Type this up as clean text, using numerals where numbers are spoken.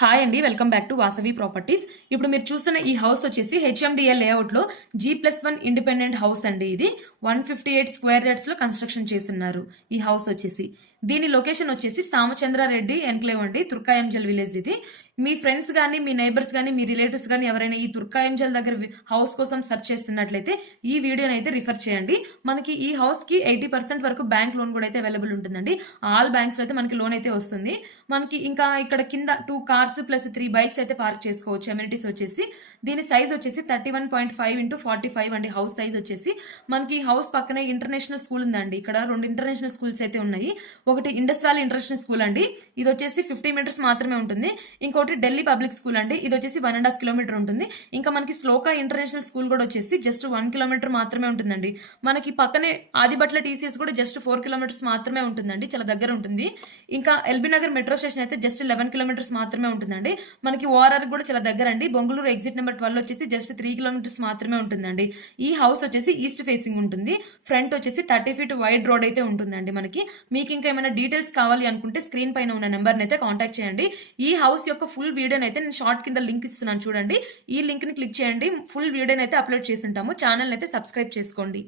Hi అండి, welcome back to Vasavi properties. ఇప్పుడు మీరు చూస్తున్న ఈ హౌస్ వచ్చేసి హెచ్ఎండిఎల్ లేఅవుట్ లో G+1 ఇండిపెండెంట్ హౌస్ అండి. ఇది 158 స్క్వేర్ యార్డ్స్ లో కన్స్ట్రక్షన్ చేస్తున్నారు. ఈ హౌస్ వచ్చేసి దీని లొకేషన్ వచ్చేసి సామచంద్రారెడ్డి ఎన్క్లేవ్ అండి, తుర్కాయంజల్ విలేజ్. ఇది మీ ఫ్రెండ్స్ కానీ, మీ నైబర్స్ కానీ, మీ రిలేటివ్స్ కానీ ఎవరైనా ఈ తుర్కాయంజల్ దగ్గర హౌస్ కోసం సెర్చ్ చేస్తున్నట్లయితే ఈ వీడియోని అయితే రిఫర్ చేయండి. మనకి ఈ హౌస్ కి 80% వరకు బ్యాంక్ లోన్ కూడా అయితే అవైలబుల్ ఉంటుందండి. ఆల్ బ్యాంక్స్ లో అయితే మనకి లోన్ అయితే వస్తుంది. మనకి ఇంకా ఇక్కడ కింద 2 కార్స్ ప్లస్ 3 బైక్స్ అయితే పార్క్ చేసుకోవచ్చు. అమ్యూనిటీస్ వచ్చేసి దీని సైజ్ వచ్చేసి 31.5x45 అండి. హౌస్ సైజ్ వచ్చేసి మనకి హౌస్ పక్కనే ఇంటర్నేషనల్ స్కూల్ ఉందండి. ఇక్కడ 2 ఇంటర్నేషనల్ స్కూల్స్ అయితే ఉన్నాయి. ఒకటి ఇండస్ట్రియల్ ఇంటర్నేషనల్ స్కూల్ అండి, ఇది వచ్చేసి 50 మీటర్స్ మాత్రమే ఉంటుంది. ఇంకోటి ఢిల్లీ పబ్లిక్ స్కూల్ అండి, ఇది వచ్చేసి 1.5 కిలోమీటర్ ఉంటుంది. ఇంకా మనకి శ్లోకా ఇంటర్నేషనల్ స్కూల్ కూడా వచ్చేసి జస్ట్ 1 కిలోమీటర్ మాత్రమే ఉంటుందండి. మనకి పక్కనే ఆదిబట్ల టీసీఎస్ కూడా జస్ట్ 4 కిలోమీటర్స్ మాత్రమే ఉంటుందండి, చాలా దగ్గర ఉంటుంది. ఇంకా ఎల్బీ నగర్ మెట్రో స్టేషన్ అయితే జస్ట్ 11 కిలోమీటర్స్ మాత్రమే ఉంటుందండి. మనకి ఓఆర్ఆర్ కూడా చాలా దగ్గర అండి. బొంగుళూరు ఎగ్జిట్ నెంబర్ 12 వచ్చేసి జస్ట్ 3 కిలోమీటర్స్ మాత్రమే ఉంటుందండి. ఈ హౌస్ వచ్చేసి ఈస్ట్ ఫేసింగ్ ఉంటుంది. ఫ్రంట్ వచ్చేసి 30 ఫీట్ వైడ్ రోడ్ అయితే ఉంటుందండి. మనకి మీకు ఇంకా ఏమైనా డీటెయిల్స్ కావాలి అనుకుంటే స్క్రీన్ పైన ఉన్న నెంబర్ని అయితే కాంటాక్ట్ చేయండి. ఈ హౌస్ యొక్క ఫుల్ వీడియోని అయితే నేను షార్ట్ కింద లింక్ ఇస్తున్నాను, చూడండి. ఈ లింక్ ని క్లిక్ చేయండి, ఫుల్ వీడియోని అయితే అప్లోడ్ చేసి ఉంటాము. ఛానల్ అయితే సబ్స్క్రైబ్ చేసుకోండి.